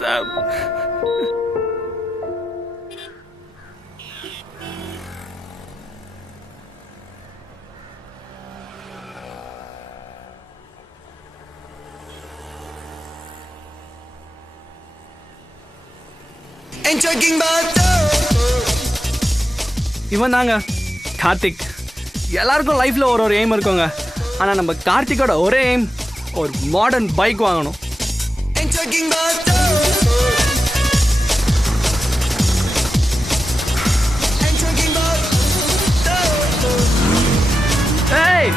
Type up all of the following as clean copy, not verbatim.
சாம். இவன் தாங்க கார்த்திக். எல்லாருக்கும் லைஃப்ல ஒரு எய்ம் இருக்குங்க. ஆனா நம்ம கார்த்திக்கோட ஒரே எய்ம் ஒரு மாடர்ன் பைக் வாங்கணும். ஏய்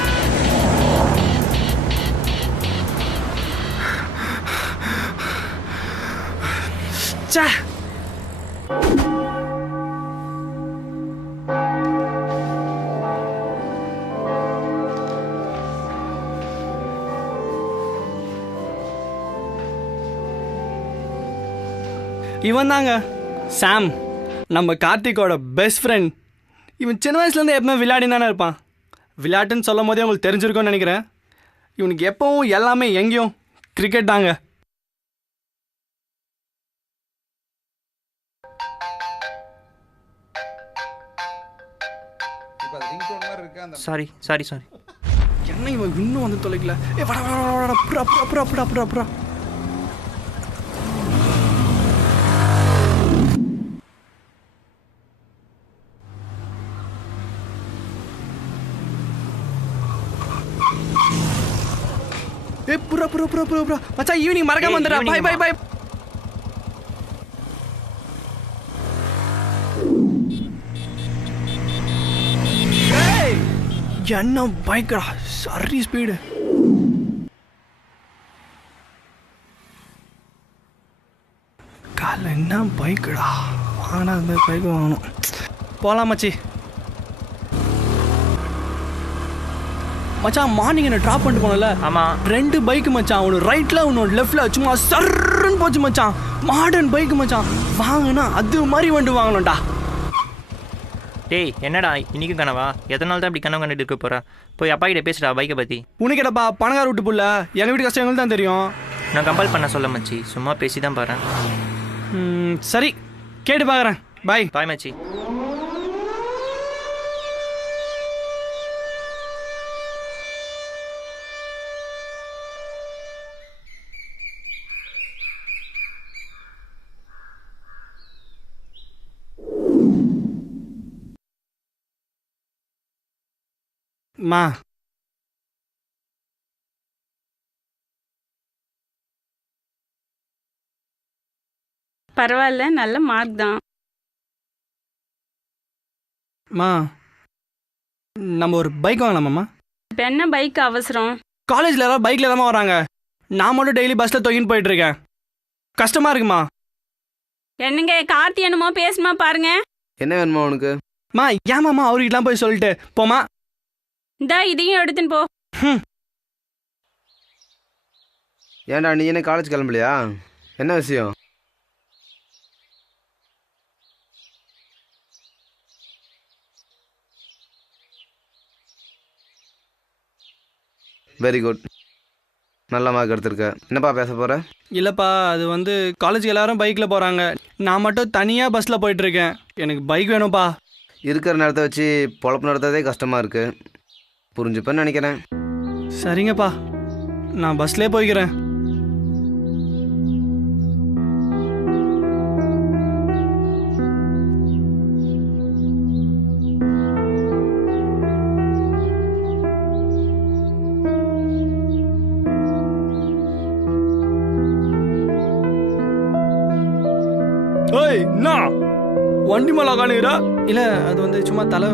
சே இவன் தாங்க சாம், நம்ம கார்த்திக்கோட பெஸ்ட் ஃப்ரெண்ட். இவன் சின்ன வயசுலேருந்து எப்பவுமே விளையாடி தானே இருப்பான். விளையாட்டுன்னு சொல்லும் போதே உங்களுக்கு தெரிஞ்சிருக்கும்னு நினைக்கிறேன். இவனுக்கு எப்பவும் எல்லாமே எங்கேயும் கிரிக்கெட் தாங்க. Sorry sorry sorry. என்ன இவன் இன்னும் வந்து தொலைக்கல. ஏ வட வட வட அப்புறம் அப்புறம் அப்புறம் அப்புறம் அப்புறம் அப்புறம் ஏ புரா புரா புரா புரா புரா மச்சான் ஈவினிங் மறக்காம வந்துடா. Bye bye bye. ஏய் என்ன பைக்கடா, சரி ஸ்பீடு. கால என்ன பைக்கடா, வாங்கினா அந்த பைக் வாங்கணும். போகலாம் மச்சி. மச்சான் மார்னிங் என்ன ட்ராப் பண்ணிட்டு போனல? ஆமாம். 2 பைக்கு மச்சான். ஒன்று ரைட்டில் ஒன்று லெஃப்டில் சும்மா சர்ன்னு போச்சு மச்சான். மாடர்ன் பைக்கு மச்சான். வாங்கினா அது மாதிரி வண்டி வாங்கணும்டா. டேய் என்னடா இன்னைக்கும் கனவா? எத்தனை நாள் தான் இப்படி கனவு கண்டுட்டு இருக்க போகிறா? போய் அப்பா கிட்ட பேசுடா பைக்கை பற்றி. உனக்கு என்னப்பா பணக்கார விட்டு புள்ள, எங்கள் வீட்டு கஷ்டம் எங்களுக்கு தான் தெரியும். நான் கம்பல் பண்ண சொல்ல மச்சி, சும்மா பேசி தான் பாரு. சரி கேட்டு பார்க்குறேன். பாய் பாய் மச்சி. மா பரவாயில்ல, நல்ல மார்க் தான். மா நம்ம ஒரு பைக் வாங்கலாமாம்மா? இப்போ என்ன பைக் அவசரம்? காலேஜில் எல்லாரும் பைக்கில் தான் வராங்க. நான் மட்டும் டெய்லி பஸ்ஸில் தொங்கின்னு போயிட்டுருக்கேன். கஷ்டமாக இருக்குமா? என்னங்க கார்த்தி என்னமோ பேசுமா பாருங்க. என்ன வேணுமா உனக்கு? மா ஏமாம்மா அவர்கிட்டலாம் போய் சொல்லிட்டு போமா. இந்தா இதையும் எடுத்துன்னு போ. ஏன்டா நீ என்ன காலேஜ் கிளம்பலையா? என்ன விஷயம்? வெரி குட், நல்ல மார்க் எடுத்திருக்க. என்னப்பா பேச போகிற? இல்லைப்பா, அது வந்து காலேஜுக்கு எல்லாரும் பைக்கில் போகிறாங்க, நான் மட்டும் தனியாக பஸ்ஸில் போயிட்டுருக்கேன். எனக்கு பைக் வேணும்ப்பா. இருக்கிற நேரத்தை வச்சு பொழப்பு நடத்துறதே கஷ்டமாக இருக்குது. புரிஞ்சுப்பேன்னு நினைக்கிறேன். சரிங்கப்பா, நான் பஸ்லேயே போய்க்கிறேன். ஏய் என்ன வண்டி மேலே காணுகிறா? இல்லை அது வந்து சும்மா தலை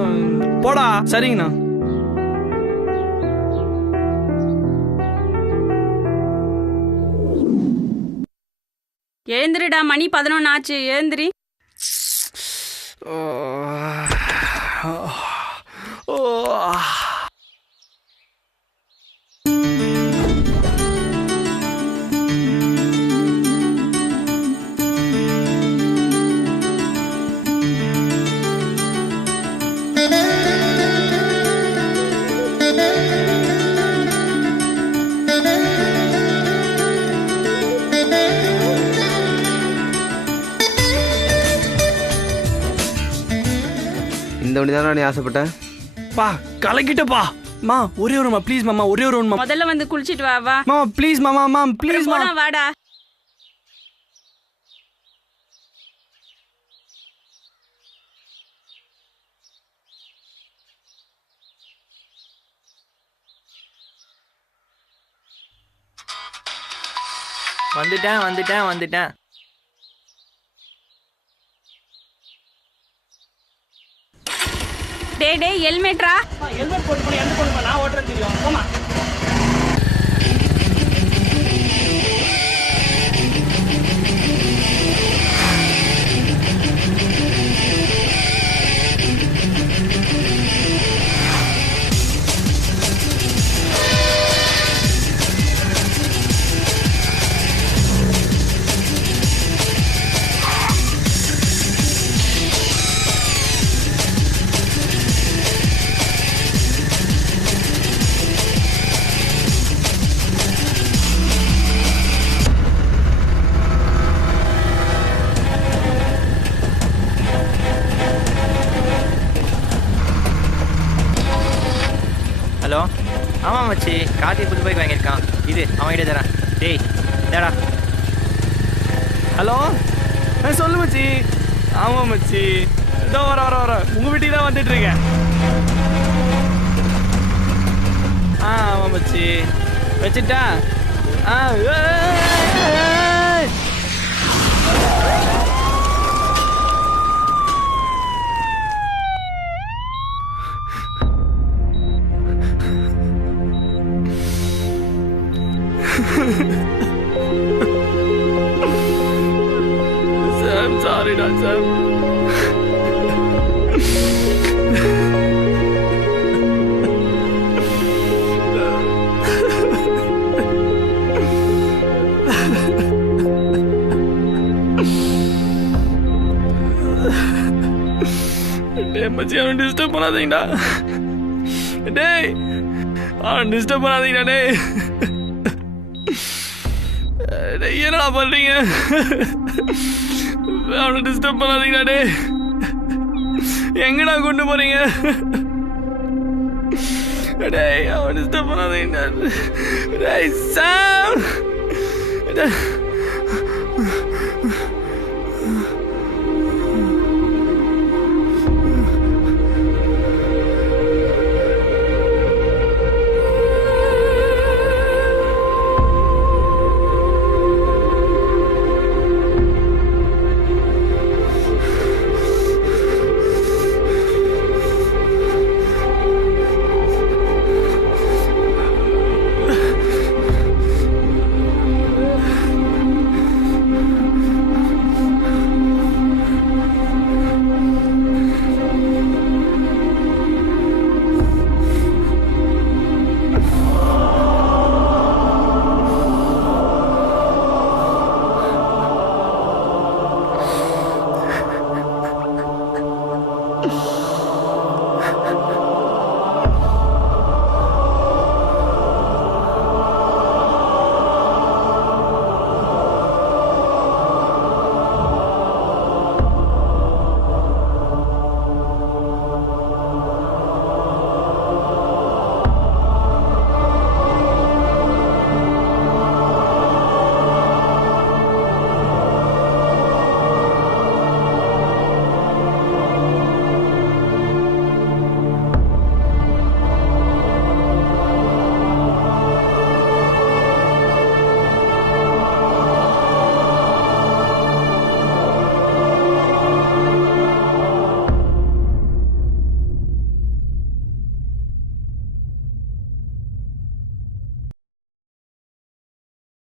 போடா. சரிங்கண்ணா. எழுந்திரிடா, மணி 11 ஆச்சு, எழுந்திரி. வேண்டியதானே நீ ஆசைப்பட்ட? பா கலக்கிட்டப்பா. மா ஒரே ஒரு ப்ளீஸ் மாமா, ஒரே ஒரு ஒன்று முதல்ல வந்து குளிச்சிட்டு வா வா. மாமா ப்ளீஸ் மாமா, மாம் ப்ளீஸ் மா. போலாம் வாடா. வந்துட்டேன். டேய் ஹெல்மெட்ரா. ஹெல்மெட் போட்டு போய் எந்த பொண்ணுமா நான் ஓட்டுறது தெரியும். போமா. ஹலோ, ஆமாம் மச்சி, கார்த்தி புது பைக் வாங்கியிருக்கான். இது அவன்கிட்ட தரேன். டேய் தேடா. ஹலோ சொல்லு மச்சி. ஆமாம் மச்சி, இதோ வர உங்கள் வீட்டுக்கு தான் வந்துட்டு இருக்கேன். ஆமாம் மச்சி, வச்சுட்டா. Sam, sorry, not Sam. டேய் மச்சி, அவன் டிஸ்டர்ப் பண்ணாதீங்கடா. டேய் அவன் டிஸ்டர்ப் பண்ணாதீங்கடா. டேய் என்னடா பண்றீங்க? அவனை டிஸ்டர்ப் பண்ணாதீங்கடா. டே எங்கடா கொண்டு போறீங்க? டேய் அவன் டிஸ்டர்ப் பண்ணாதீங்கடா. டேய் சாம்.